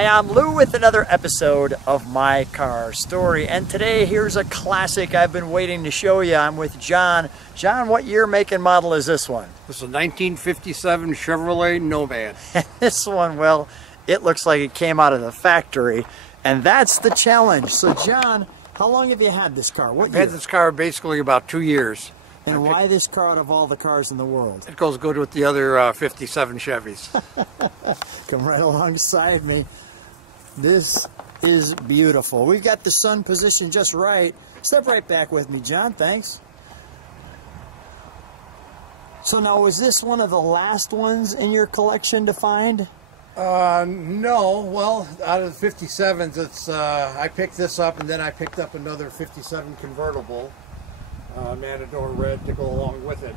Hi, I'm Lou with another episode of My Car Story, and today here's a classic I've been waiting to show you. I'm with John. John, what year, make, and model is this one? This is a 1957 Chevrolet Nomad. This one, well, it looks like it came out of the factory, and that's the challenge. So John, how long have you had this car? What year? I've had this car basically about 2 years. And why this car out of all the cars in the world? It goes good with the other 57 Chevys. Come right alongside me. This is beautiful. We've got the sun positioned just right. Step right back with me, John. Thanks. So now, was this one of the last ones in your collection to find? No. Well, out of the 57s, it's I picked this up, and then I picked up another 57 convertible, Matador Red, to go along with it.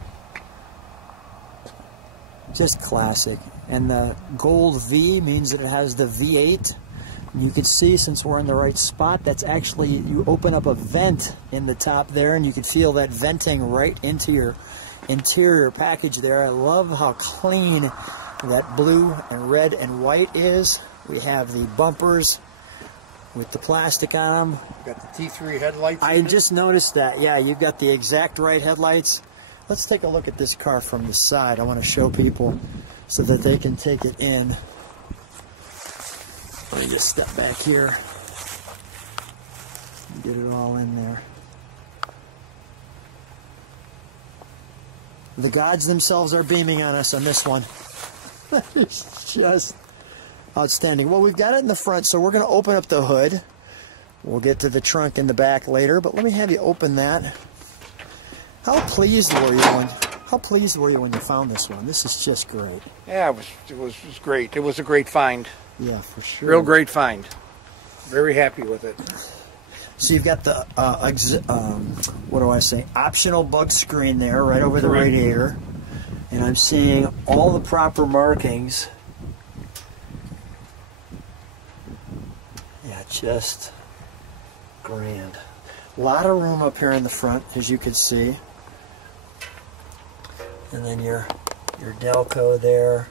Just classic. And the gold V means that it has the V8. You can see, since we're in the right spot, that's actually, you open up a vent in the top there, and you can feel that venting right into your interior package there. I love how clean that blue and red and white is. We have the bumpers with the plastic on them. Got the T3 headlights. I just noticed that. Yeah, you've got the exact right headlights. Let's take a look at this car from the side. I want to show people so that they can take it in. Let me just step back here and get it all in there. The gods themselves are beaming on us on this one. It's just outstanding. Well, we've got it in the front, so we're going to open up the hood. We'll get to the trunk in the back later, but let me have you open that. How pleased were you when you found this one? This is just great. Yeah, it was great. It was a great find. Yeah, for sure. Real great find. Very happy with it. So you've got the what do I say? Optional bug screen there, right over the radiator, and I'm seeing all the proper markings. Yeah, just grand. A lot of room up here in the front, as you can see. And then your Delco there,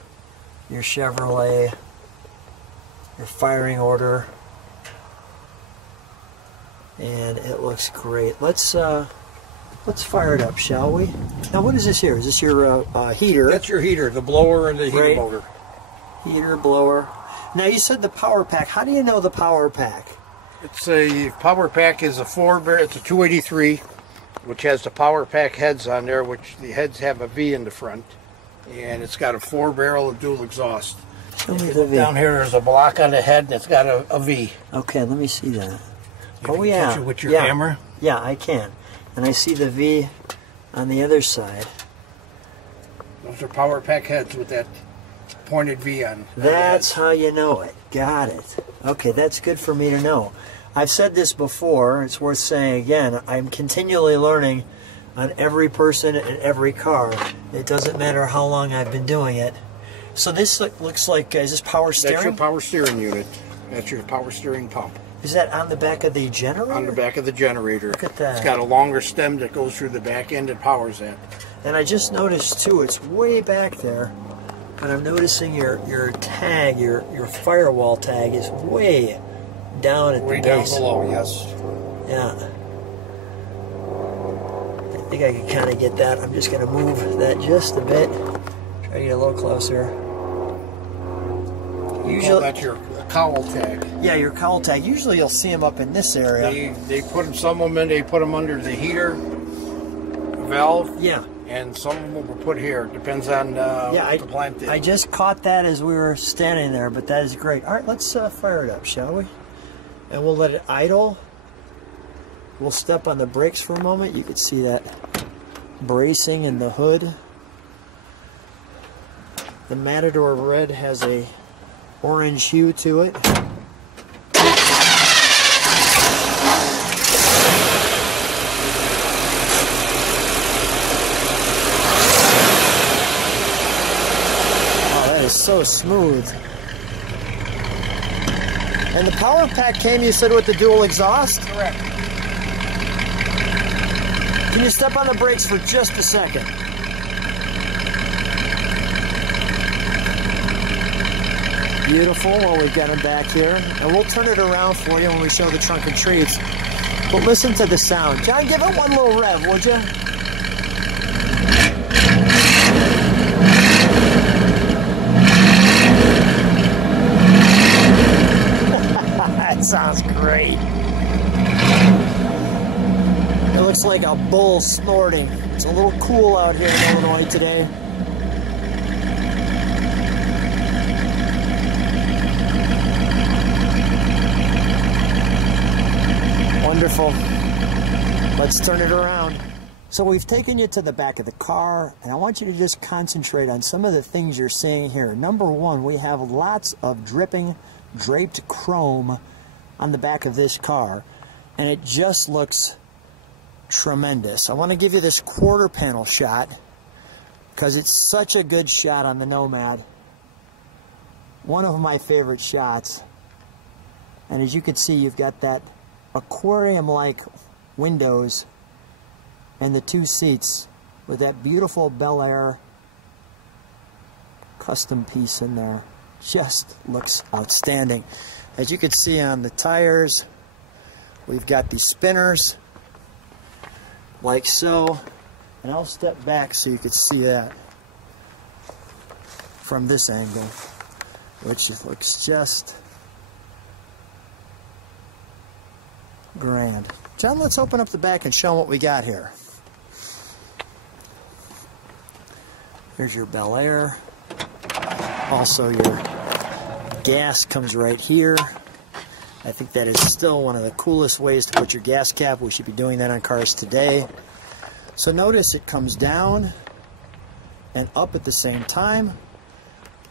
your Chevrolet, your firing order, and it looks great. Let's fire it up, shall we? Now, what is this here? Is this your heater? That's your heater, the blower and the heater motor. Heater, blower. Now, you said the power pack. How do you know the power pack? It's a power pack is a 4-barrel. It's a 283, which has the power pack heads on there, which the heads have a V in the front, and it's got a 4-barrel of dual exhaust. Show me the V. Down here, there's a block on the head, and it's got a V. Okay, let me see that. Oh yeah. Touch it with your camera. Yeah, I can, and I see the V on the other side. Those are power pack heads with that pointed V on. That's how you know it. Got it. Okay, that's good for me to know. I've said this before, it's worth saying again, I'm continually learning on every person and every car. It doesn't matter how long I've been doing it. So this looks like, is this power steering? That's your power steering unit. That's your power steering pump. Is that on the back of the generator? On the back of the generator. Look at that. It's got a longer stem that goes through the back end and powers that. And I just noticed too, it's way back there, but I'm noticing your tag, your firewall tag is way down at the base. Way down below, yes. Yeah. I think I can kind of get that. I'm just going to move that just a bit. Try to get a little closer. Usually, that's your cowl tag. Yeah, your cowl tag. Usually you'll see them up in this area. They put some of them in. They put them under the heater valve. Yeah. And some of them were put here. Depends on what the plant did. I just caught that as we were standing there, but that is great. All right, let's fire it up, shall we? And we'll let it idle. We'll step on the brakes for a moment. You can see that bracing in the hood. The Matador Red has a orange hue to it. So smooth. And the power pack came, you said, with the dual exhaust? Correct. Can you step on the brakes for just a second? beautiful while we get them back here. And we'll turn it around for you when we show the trunk and treats. But listen to the sound. John, give it one little rev, would you? That sounds great. It looks like a bull snorting. It's a little cool out here in Illinois today. Wonderful. Let's turn it around. So we've taken you to the back of the car, and I want you to just concentrate on some of the things you're seeing here. Number one, we have lots of dripping, draped chrome on the back of this car, and it just looks tremendous. I want to give you this quarter panel shot because it's such a good shot on the Nomad. One of my favorite shots. And as you can see, you've got that aquarium-like windows and the two seats with that beautiful Bel Air custom piece in there. Just looks outstanding. As you can see on the tires, we've got these spinners like so, and I'll step back so you can see that from this angle, which looks just grand. John, let's open up the back and show them what we got here. Here's your Bel Air. Also, your gas comes right here. I think that is still one of the coolest ways to put your gas cap. We should be doing that on cars today. So notice it comes down and up at the same time.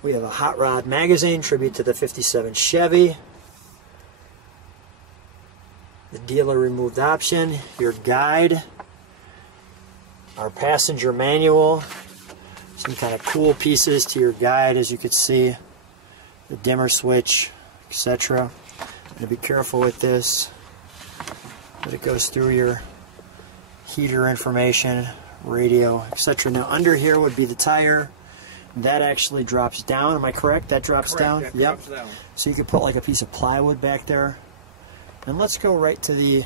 We have a Hot Rod magazine, tribute to the 57 Chevy. The dealer removed option, your guide, our passenger manual, some kind of cool pieces to your guide, as you can see, the dimmer switch, etc. To be careful with this, but it goes through your heater information, radio, etc. Now under here would be the tire. That actually drops down. Am I correct? That drops down? That yep. drops down. So you could put like a piece of plywood back there. And let's go right to the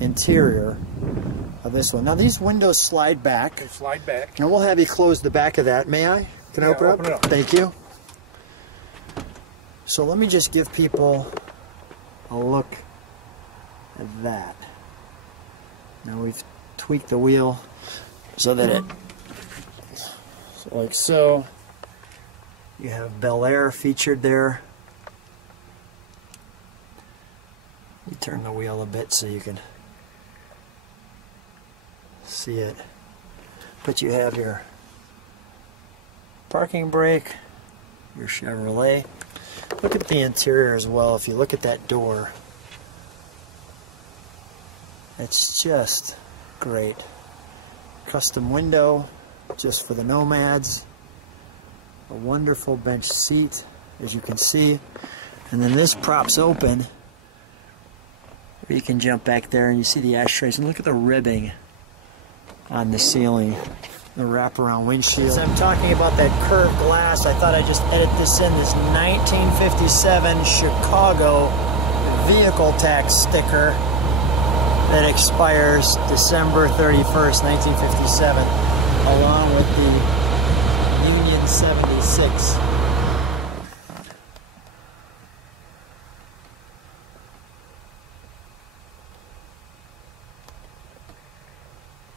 interior of this one. Now these windows slide back. They slide back. And we'll have you close the back of that. May I? Can I open it up? Thank you. So let me just give people a look at that. Now we've tweaked the wheel so that it, so like so. You have Bel Air featured there. You turn the wheel a bit so you can see it. But you have your parking brake, your Chevrolet. Look at the interior as well. If you look at that door, it's just great. Custom window just for the Nomads. A wonderful bench seat, as you can see. And then this props open. You can jump back there and you see the ashtrays. And look at the ribbing on the ceiling. The wraparound windshield. As I'm talking about that curved glass, I thought I'd just edit this in. This 1957 Chicago vehicle tax sticker that expires December 31st, 1957, along with the Union 76.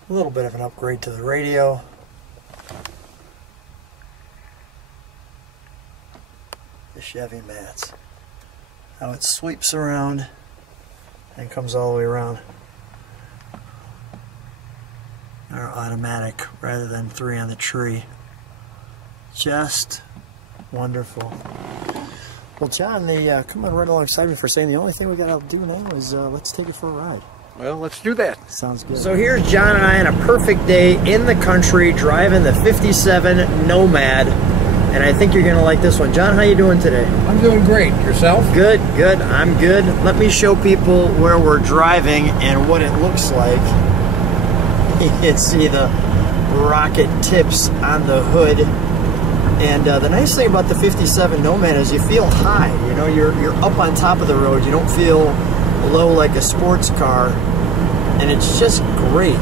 A little bit of an upgrade to the radio. The Chevy mats. How it sweeps around and comes all the way around. Our automatic rather than 3 on the tree. Just wonderful. Well, John, come on right alongside me for saying the only thing we got to do now is let's take it for a ride. Well, let's do that. Sounds good. So here's John and I on a perfect day in the country driving the 57 Nomad, and I think you're going to like this one. John, how you doing today? I'm doing great. Yourself? Good, good. I'm good. Let me show people where we're driving and what it looks like. You can see the rocket tips on the hood. And the nice thing about the 57 Nomad is you feel high. You know, you're up on top of the road. You don't feel low like a sports car, and it's just great.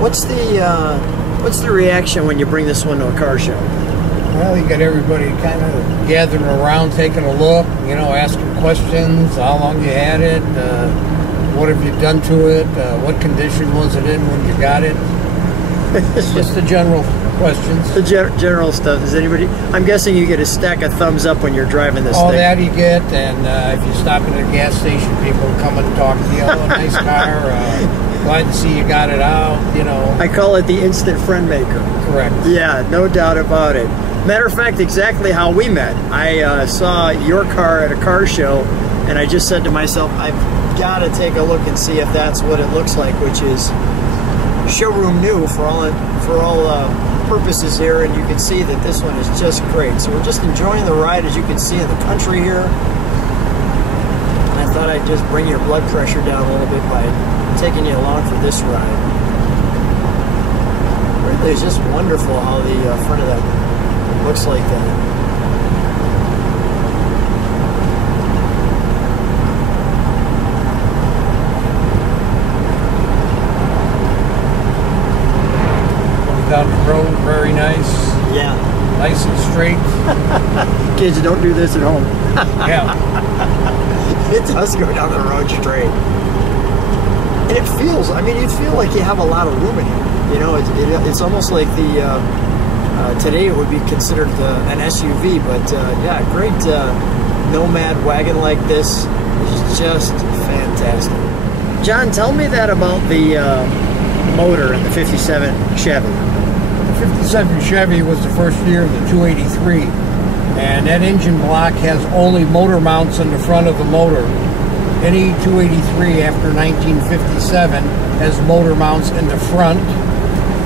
What's the reaction when you bring this one to a car show? Well, you got everybody kind of gathering around, taking a look, you know, asking questions, how long you had it, what have you done to it, what condition was it in when you got it. Just the general questions. The general stuff. Does anybody? I'm guessing you get a stack of thumbs up when you're driving this All thing. that you get, and if you stop at a gas station, people come and talk to you. Oh, nice car. Glad to see you got it out. You know. I call it the instant friend maker. Correct. Yeah, no doubt about it. Matter of fact, exactly how we met. I saw your car at a car show, and I just said to myself, I've got to take a look and see if that's what it looks like, which is showroom new for all purposes here, and you can see that this one is just great. So we're just enjoying the ride, as you can see, in the country here. And I thought I'd just bring your blood pressure down a little bit by taking you along for this ride. Really, it's just wonderful how the front of that looks like that. Down the road, very nice. Yeah. Nice and straight. Kids, don't do this at home. Yeah. It does go down the road straight. And it feels, I mean, you feel like you have a lot of room in it. You know, it's almost like today it would be considered an SUV, but yeah, a great Nomad wagon like this is just fantastic. John, tell me that about the motor in the 57 Chevy. The 57 Chevy was the first year of the 283, and that engine block has only motor mounts in the front of the motor. Any 283 after 1957 has motor mounts in the front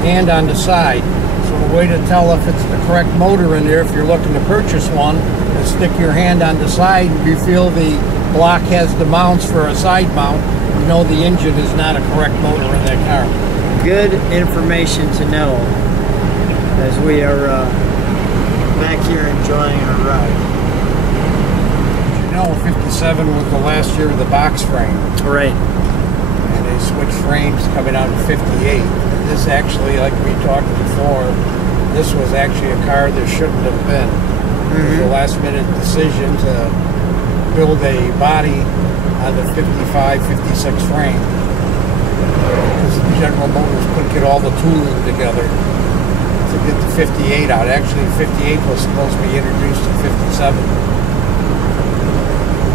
and on the side. So the way to tell if it's the correct motor in there, if you're looking to purchase one, is stick your hand on the side. If you feel the block has the mounts for a side mount, you know the engine is not a correct motor in that car. Good information to know as we are back here enjoying our ride. You know, 57 was the last year of the box frame. Right. And they switched frames coming out in 58. And this actually, like we talked before, this was actually a car that shouldn't have been. It was a last minute decision to build a body on the 55, 56 frame. Because General Motors couldn't get all the tooling together to get the 58 out. Actually, 58 was supposed to be introduced in 57.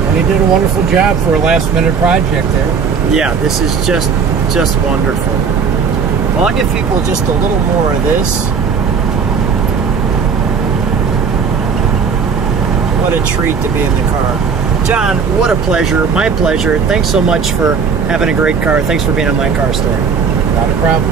And he did a wonderful job for a last-minute project there. Yeah, this is just wonderful. Well, I'll give people just a little more of this. What a treat to be in the car. John, what a pleasure. My pleasure. Thanks so much for having a great car. Thanks for being on My Car Story. Not a problem.